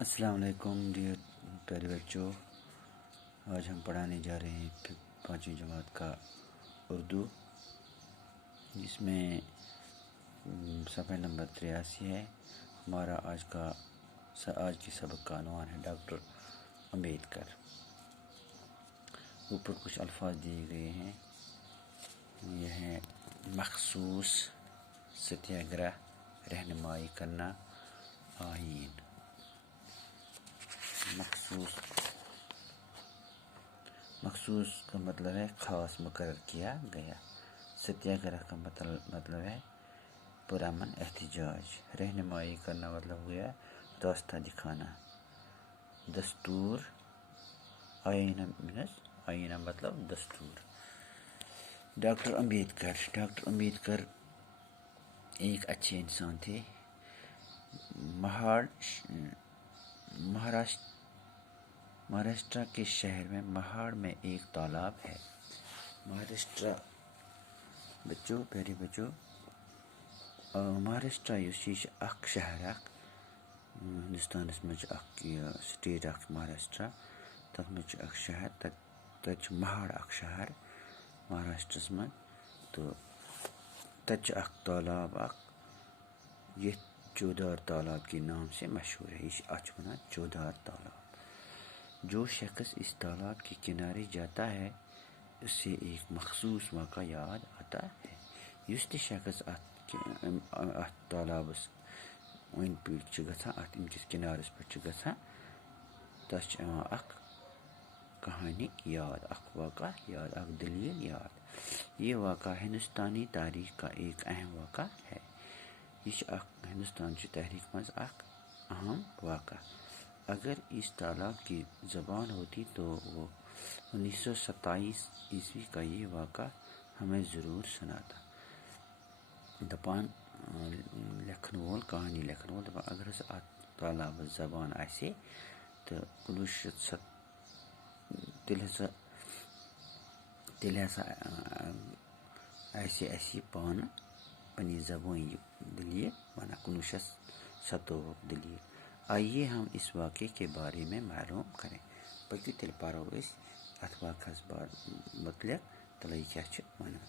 السلام علیکم ڈیئر پیارے بچوں، آج ہم پڑھانے جا رہے ہیں 5ویں جماعت کا اردو، جس میں صفحہ نمبر 83 ہے۔ ہمارا آج کی سبق کا عنوان ہے ڈاکٹر امبیدکر۔ اوپر کچھ الفاظ دیے گئے ہیں، یہ ہے مخصوص، ستیہ گرہ، رہنمائی کرنا، آئین۔ مخصوص کا مطلب ہے خاص مقرر کیا گیا۔ ستیہ گرہ کا مطلب ہے پرامن احتجاج۔ رہنمائی کرنا مطلب ہوا راستہ دکھانا۔ دستور، آئینہ مطلب دستور۔ ڈاکٹر امبیدکر ایک اچھے انسان تھے۔ مہاراشٹر کے شہر میں مہاڑ میں ایک تالاب ہے۔ مہاراشٹر پیارے بچوں، مہاراشٹر یہ اخ شہر ہندوستان مجھ سٹیٹ مہاراشٹر، تک مجھ اخ شہر تک مہاڑ اخ شہر مہاراشٹر من، تو تچ اخ تالاب یہ چودار تالاب کے نام سے مشہور ہے۔ یہ اچھ بنا چودار تالاب۔ جو شخص اس تالاب کے کنارے جاتا ہے اس سے ایک مخصوص واقعہ یاد آتا ہے۔ یس تہ شخص ات تالابس أنٛدۍ پٔکۍ چھُ گژھان، اتھ امکس کنارس پٮ۪ٹھ چھُ گژھان، تس چھُ یِوان اکھ کہانی یاد، اکھ واقعہ یاد، اکھ دلیل یاد۔ یہ واقعہ ہندوستانی تاریخ کا ایک اہم واقعہ ہے۔ یہ ہندوستان کی تحریک مز اکھ اہم واقعہ۔ اگر اس تالاب کی زبان ہوتی تو وہ 1927 کا یہ واقعہ ہمیں ضرور سناتا۔ دپان لکھن وول، کہانی لکھن وول دپان اگر ہسا ات تالاب زبان آسے تو 1907 تیل ہسا آسہِ پانہٕ پننی زبان یہ دلیل ونان 1907 دلیل۔ آئیے ہم اس واقعے کے بارے میں معلوم کریں۔ پکو تیل پرو اس ات واقعہ متعلق تلے کیا چھ ونان۔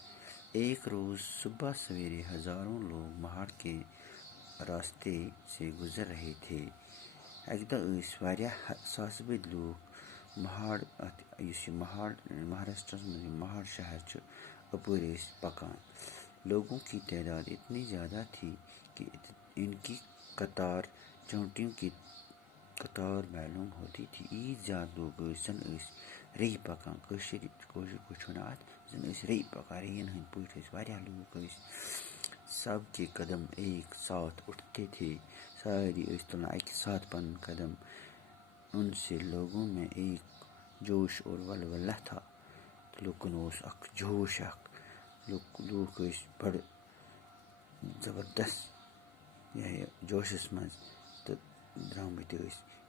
ایک روز صبح سویرے ہزاروں لوگ مہاڑ کے راستے سے گزر رہے تھے۔ اک دہ واریاہ ساس بد لوگ مہاراشٹر مہاڑ شہر اپر پکان۔ لوگوں کی تعداد اتنی زیادہ تھی کہ ان کی قطار چونٹیوں کی قطار معلوم ہوتی تھی۔ عید زیادہ لوگ زن ری پکان، کشر پٲٹھۍ ونان ات زن ری پکان، رین ہند پٲٹھۍ واریاہ لوگ سب کے قدم ایک ساتھ اٹھتے تھے، ساری تلان اکہ ساتھ پن قدم۔ ان سے لوگوں میں ایک جوش اور ولولہ تھا۔ لوکن اکھ جوش، لوگ بڑ زبردست جوشس مز درامت۔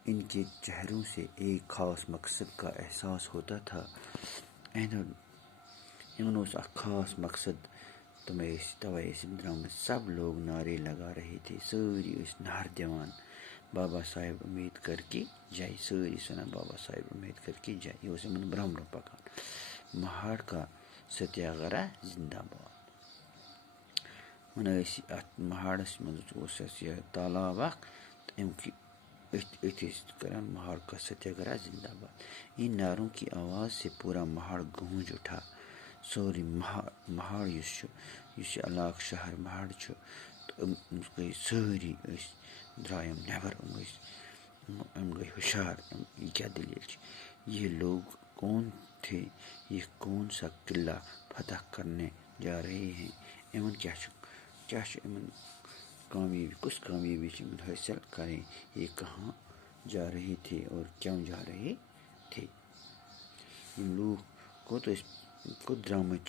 ان کے چہروں سے ایک خاص مقصد کا احساس ہوتا تھا۔ ان اکھ خاص مقصد توے درامت۔ سب لوگ نعرے لگا رہے تھے، ساری نعرہ دیوان بابا صاحب امبیدکر کی جائے، ساری سنان بابا صاحب امبیدکر کی جائے۔ یہ برم پکان۔ مہاڑ کا ستیہ گرہ زندہ باد۔ ات مہاڑس مز تالاب اخ، کران مہاڑ کا ستیہ گرہ زندہ باد۔ ان نعروں کی آواز سے پورا مہاڑ گونج اٹھا۔ سوری مہاڑ اس علاقہ شہر مہاڑ گئی ساری درائم نیبر، گئی ہوشیار، یہ کیا دلیل چھ، یہ لوگ کون تھے، یہ کون سا قلعہ فتح کرنے جا رہے ہیں، امن کیا کامیابی، کس کامیابی حاصل کریں، یہ کہاں جا رہے تھے اور کیوں جا رہے تھے۔ ان لوگ کو درامت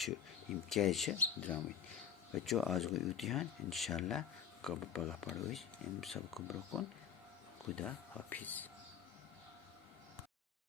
کیا درامت۔ بچوں آج گو امتحان، انشاءاللہ پگہ پڑھو ام سب کو برکن۔ خدا حافظ۔